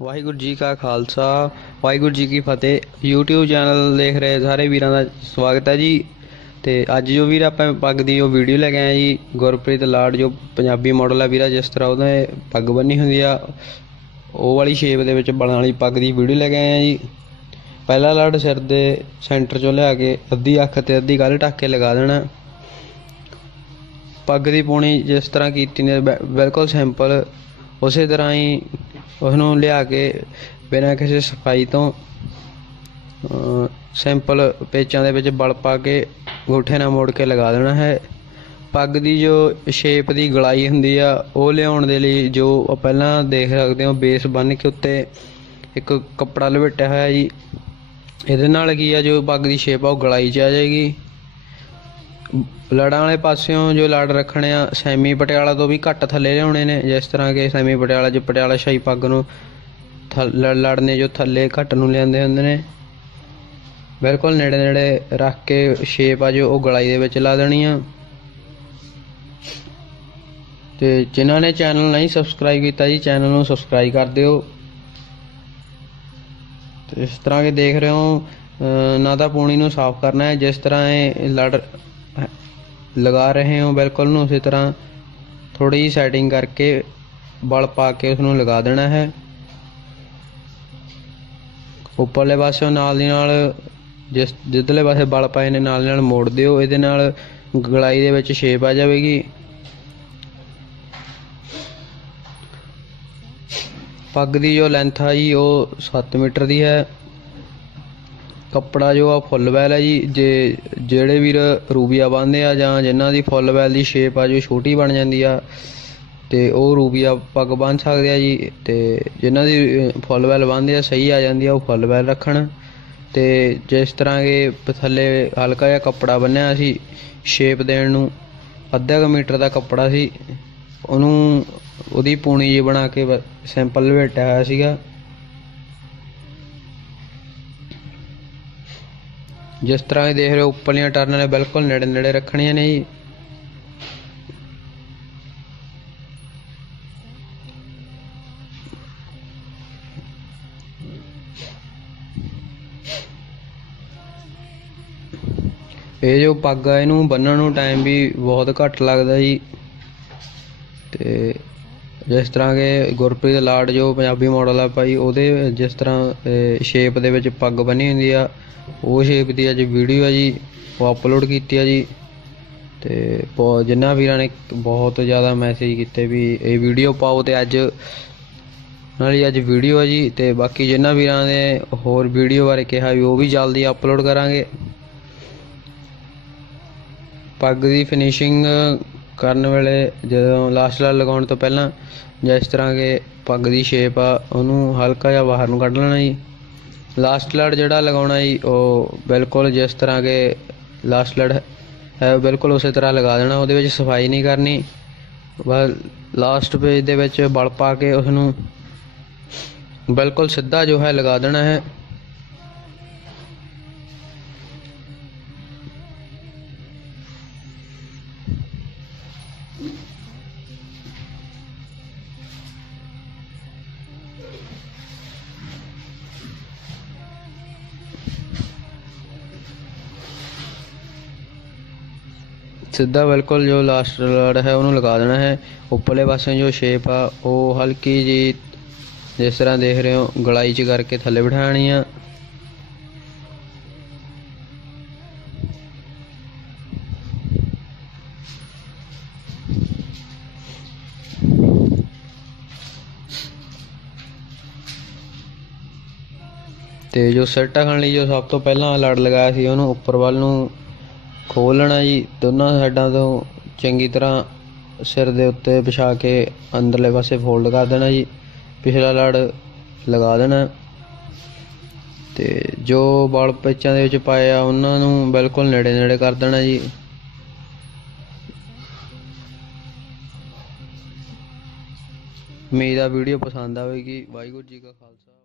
ਵਾਹਿਗੁਰੂ ਜੀ ਕਾ ਖਾਲਸਾ, ਵਾਹਿਗੁਰੂ ਜੀ ਕੀ ਫਤਿਹ। YouTube channel ਦੇਖ ਰਹੇ ਸਾਰੇ ਵੀਰਾਂ ਦਾ ਸਵਾਗਤ ਹੈ ਜੀ। ਤੇ ਅੱਜ ਜੋ ਵੀਰ ਆਪਾਂ ਪੱਗ ਦੀ ਜੋ ਵੀਡੀਓ ਲੈ ਕੇ ਆਏ ਜੀ, ਗੁਰਪ੍ਰੀਤ ਲਾਡ ਜੋ ਪੰਜਾਬੀ ਮਾਡਲ ਆ ਵੀਰਾ, ਜਿਸ ਤਰ੍ਹਾਂ ਉਹਦੇ ਪੱਗ ਬੰਨੀ ਹੁੰਦੀ ਆ, ਉਹ ਵਾਲੀ ਸ਼ੇਪ ਦੇ ਵਿੱਚ ਬਣਨ ਵਾਲੀ ਪੱਗ ਦੀ ਵੀਡੀਓ ਲੈ ਕੇ ਆਏ ਆ ਜੀ। ਪਹਿਲਾ ਲਾਡ ਸਿਰ ਦੇ ਸੈਂਟਰ ਚੋਂ ਲਿਆ ਕੇ ਅੱਧੀ ਅੱਖ ਤੇ ਅੱਧੀ ਗੱਲ ਢੱਕ ਕੇ ਲਗਾ ਦੇਣਾ। ਪੱਗ ਦੀ ਪੂਣੀ ਜਿਸ ਤਰ੍ਹਾਂ ਕੀਤੀ ਨੇ ਬਿਲਕੁਲ ਸਿੰਪਲ ਉਸੇ ਤਰ੍ਹਾਂ ਹੀ ਉਸ ਨੂੰ ਲਿਆ ਕੇ ਬਿਨਾਂ ਕਿਸੇ ਸਫ਼ਾਈ ਤੋਂ ਸਿੰਪਲ ਪੇਚਾਂ ਦੇ ਵਿੱਚ ਬਲ ਪਾ ਕੇ ਗੋਠੇ ਨਾਲ ਮੋੜ ਕੇ ਲਗਾ ਦੇਣਾ ਹੈ। ਪੱਗ ਦੀ ਜੋ ਸ਼ੇਪ ਦੀ ਗਲਾਈ ਹੁੰਦੀ ਆ, ਉਹ ਲਿਆਉਣ ਦੇ ਲਈ ਜੋ ਪਹਿਲਾਂ ਦੇਖ ਸਕਦੇ ਹੋ ਬੇਸ ਬੰਨ ਕੇ ਉੱਤੇ ਇੱਕ ਕੱਪੜਾ ਲਪੇਟਿਆ ਹੋਇਆ ਜੀ। ਇਹਦੇ ਨਾਲ ਕੀ ਆ, ਜੋ ਪੱਗ ਦੀ ਸ਼ੇਪ ਆ, ਉਹ ਗਲਾਈ 'ਚ ਆ ਜਾਏਗੀ। ਲੜਾਂ ਵਾਲੇ ਪਾਸਿਓਂ ਜੋ ਲੜ ਰੱਖਣੇ ਆ, ਸੈਮੀ ਪਟਿਆਲਾ ਤੋਂ ਵੀ ਘੱਟ ਥੱਲੇ ਲਿਆਉਣੇ ਨੇ, ਜਿਸ ਤਰ੍ਹਾਂ ਕਿ ਸੈਮੀ ਪਟਿਆਲਾ 'ਚ ਪਟਿਆਲਾ ਸ਼ਾਹੀ ਪੱਗ ਨੂੰ ਥੱਲ- ਲੜ ਲੜਨੇ ਜੋ ਥੱਲੇ ਘੱਟ ਨੂੰ ਲਿਆਂਦੇ ਹੁੰਦੇ ਨੇ। ਬਿਲਕੁਲ ਨੇੜੇ ਨੇੜੇ ਰੱਖ ਕੇ ਸ਼ੇਪ ਆ ਜੋ ਉਹ ਗਲਾਈ ਦੇ ਵਿੱਚ ਲਾ ਦੇਣੀ ਆ। ਤੇ ਜਿਨ੍ਹਾਂ ਨੇ ਚੈਨਲ ਨਹੀਂ ਸਬਸਕ੍ਰਾਈਬ ਕੀਤਾ ਜੀ ਚੈਨਲ ਨੂੰ ਸਬਸਕ੍ਰਾਈਬ ਕਰ ਦਿਓ। ਤੇ ਇਸ ਤਰ੍ਹਾਂ ਕਿ ਦੇਖ ਰਹੇ ਹੋ ਨਾ ਤਾਂ ਪੂਣੀ ਨੂੰ ਸਾਫ਼ ਕਰਨਾ ਹੈ, ਜਿਸ ਤਰ੍ਹਾਂ ਇਹ ਲੜ ਲਗਾ ਰਹੇ ਹੋ ਬਿਲਕੁਲ ਨੂੰ, ਉਸੇ ਤਰ੍ਹਾਂ ਥੋੜੀ ਜਿਹੀ ਸੈਟਿੰਗ ਕਰਕੇ ਬਲ ਪਾ ਕੇ ਉਸ ਨੂੰ ਲਗਾ ਦੇਣਾ ਹੈ। ਉੱਪਰਲੇ ਪਾਸਿਓਂ ਨਾਲ ਦੀ ਨਾਲ ਜਿਸ, ਜਿੱਧਰਲੇ ਪਾਸੇ ਬਲ ਪਾਏ ਨੇ, ਨਾਲ ਦੀ ਨਾਲ ਮੋੜ ਦਿਓ। ਇਹਦੇ ਨਾਲ ਗਲਾਈ ਦੇ ਵਿੱਚ ਸ਼ੇਪ ਆ ਜਾਵੇਗੀ। ਪੱਗ ਦੀ ਜੋ ਲੈਂਥ ਆ ਜੀ, ਉਹ 7 ਮੀਟਰ ਦੀ ਹੈ। ਕੱਪੜਾ ਜੋ ਆ, ਫੁੱਲ ਵੈਲ ਹੈ ਜੀ। ਜੇ ਜਿਹੜੇ ਵੀਰ ਰੂਬੀਆ ਬੰਨਦੇ ਆ ਜਾਂ ਜਿਨ੍ਹਾਂ ਦੀ ਫੁੱਲ ਵੈਲ ਦੀ ਸ਼ੇਪ ਆ, ਜੋ ਛੋਟੀ ਬਣ ਜਾਂਦੀ ਆ, ਤੇ ਉਹ ਰੂਬੀਆ ਪੱਗ ਬੰਨ ਸਕਦੇ ਆ ਜੀ। ਤੇ ਜਿਨ੍ਹਾਂ ਦੀ ਫੁੱਲ ਵੈਲ ਬੰਨਦੇ ਆ, ਸਹੀ ਆ ਜਾਂਦੀ ਆ, ਉਹ ਫੁੱਲ ਵੈਲ ਰੱਖਣ। ਤੇ ਜਿਸ ਤਰ੍ਹਾਂ ਕਿ ਥੱਲੇ ਹਲਕਾ ਜਿਹਾ ਕੱਪੜਾ ਬੰਨਿਆ ਸੀ ਸ਼ੇਪ ਦੇਣ ਨੂੰ, ਅੱਧਾ ਕੁ ਮੀਟਰ ਦਾ ਕੱਪੜਾ ਸੀ। ਉਹਨੂੰ, ਉਹਦੀ ਪੂਣੀ ਜੀ ਬਣਾ ਕੇ ਸਿੰਪਲ ਲਪੇਟਿਆ ਹੋਇਆ ਸੀਗਾ। ਜਿਸ ਤਰ੍ਹਾਂ ਇਹ ਦੇਖ ਰਹੇ ਹੋ, ਉੱਪਰਲੀਆਂ ਟਰਨਾਂ ਨੇ ਬਿਲਕੁਲ ਨੇੜੇ ਨੇੜੇ ਰੱਖਣੀਆਂ ਨੇ ਜੀ। ਇਹ ਜੋ ਪੱਗ ਆ, ਇਹਨੂੰ ਬੰਨਣ ਨੂੰ ਟਾਈਮ ਵੀ ਬਹੁਤ ਘੱਟ ਲੱਗਦਾ ਜੀ। ਤੇ ਜਿਸ ਤਰ੍ਹਾਂ ਕਿ ਗੁਰਪ੍ਰੀਤ ਲਾਡ ਜੋ ਪੰਜਾਬੀ ਮਾਡਲ ਆ ਭਾਈ, ਉਹਦੇ ਜਿਸ ਤਰ੍ਹਾਂ ਸ਼ੇਪ ਦੇ ਵਿੱਚ ਪੱਗ ਬੰਨੀ ਹੁੰਦੀ ਆ, ਉਹ ਸ਼ੇਪ ਦੀ ਅੱਜ ਵੀਡੀਓ ਆ ਜੀ, ਉਹ ਅਪਲੋਡ ਕੀਤੀ ਆ ਜੀ। ਤੇ ਬਹੁ- ਵੀਰਾਂ ਨੇ ਬਹੁਤ ਜ਼ਿਆਦਾ ਮੈਸੇਜ ਕੀਤੇ ਵੀ ਇਹ ਵੀਡੀਓ ਪਾਓ ਤੇ ਅੱਜ, ਨਾਲੇ ਅੱਜ ਵੀਡੀਓ ਆ ਜੀ, ਤੇ ਬਾਕੀ ਜਿਨ੍ਹਾਂ ਵੀਰਾਂ ਨੇ ਹੋਰ ਵੀਡੀਓ ਬਾਰੇ ਕਿਹਾ ਵੀ ਉਹ ਵੀ ਜਲਦੀ ਅਪਲੋਡ ਕਰਾਂਗੇ। ਪੱਗ ਦੀ ਫਿਨਿਸ਼ਿੰਗ ਕਰਨ ਵੇਲੇ ਜਦੋਂ ਲਾਸਟ ਲਾਲ ਲਗਾਉਣ ਤੋਂ ਪਹਿਲਾਂ ਜਿਸ ਤਰ੍ਹਾਂ ਕਿ ਪੱਗ ਦੀ ਸ਼ੇਪ ਆ, ਉਹਨੂੰ ਹਲਕਾ ਜਿਹਾ ਬਾਹਰ ਨੂੰ ਕੱਢ ਲੈਣਾ ਜੀ। ਲਾਸਟ ਲੜ ਜਿਹੜਾ ਲਗਾਉਣਾ ਜੀ, ਉਹ ਬਿਲਕੁਲ ਜਿਸ ਤਰ੍ਹਾਂ ਕਿ ਲਾਸਟ ਲੜ ਹੈ ਬਿਲਕੁਲ ਉਸੇ ਤਰ੍ਹਾਂ ਲਗਾ ਦੇਣਾ, ਉਹਦੇ ਵਿੱਚ ਸਫ਼ਾਈ ਨਹੀਂ ਕਰਨੀ। ਬਸ ਲਾਸਟ ਪੇਜ ਦੇ ਵਿੱਚ ਬਲ ਪਾ ਕੇ ਉਸ ਨੂੰ ਬਿਲਕੁਲ ਸਿੱਧਾ ਜੋ ਹੈ ਲਗਾ ਦੇਣਾ ਹੈ। ਸਿੱਧਾ ਬਿਲਕੁਲ ਜੋ ਲਾਸਟ ਲੜ ਹੈ, ਉਹਨੂੰ ਲਗਾ ਦੇਣਾ ਹੈ। ਉੱਪਰਲੇ ਪਾਸੇ ਜੋ ਸ਼ੇਪ ਆ, ਉਹ ਹਲਕੀ ਜੀ ਜਿਸ ਤਰ੍ਹਾਂ ਦੇਖ ਰਹੇ ਹੋ, ਗਲਾਈ ਚ ਕਰਕੇ ਥੱਲੇ ਬਿਠਾਣੀ ਆ। ਤੇ ਜੋ ਸਿਰ ਢੱਕਣ ਲਈ ਜੋ ਸਭ ਤੋਂ ਪਹਿਲਾਂ ਲੜ ਲਗਾਇਆ ਸੀ, ਉਹਨੂੰ ਉੱਪਰ ਵੱਲ ਨੂੰ ਖੋਲ ਲੈਣਾ ਜੀ, ਦੋਨਾਂ ਸਾਈਡਾਂ ਤੋਂ ਚੰਗੀ ਤਰ੍ਹਾਂ ਸਿਰ ਦੇ ਉੱਤੇ ਵਿਛਾ ਕੇ ਅੰਦਰਲੇ ਪਾਸੇ ਫੋਲਡ ਕਰ ਦੇਣਾ ਜੀ। ਪਿਛਲਾ ਲੜ ਲਗਾ ਦੇਣਾ। ਤੇ ਜੋ ਬਲ ਪੇਚਾਂ ਦੇ ਵਿੱਚ ਪਾਏ ਆ, ਉਹਨਾਂ ਨੂੰ ਬਿਲਕੁਲ ਨੇੜੇ ਨੇੜੇ ਕਰ ਦੇਣਾ ਜੀ। ਮੇਰਾ ਵੀਡੀਓ ਪਸੰਦ ਆਵੇਗੀ। ਵਾਹਿਗੁਰੂ ਜੀ ਕਾ ਖਾਲਸਾ।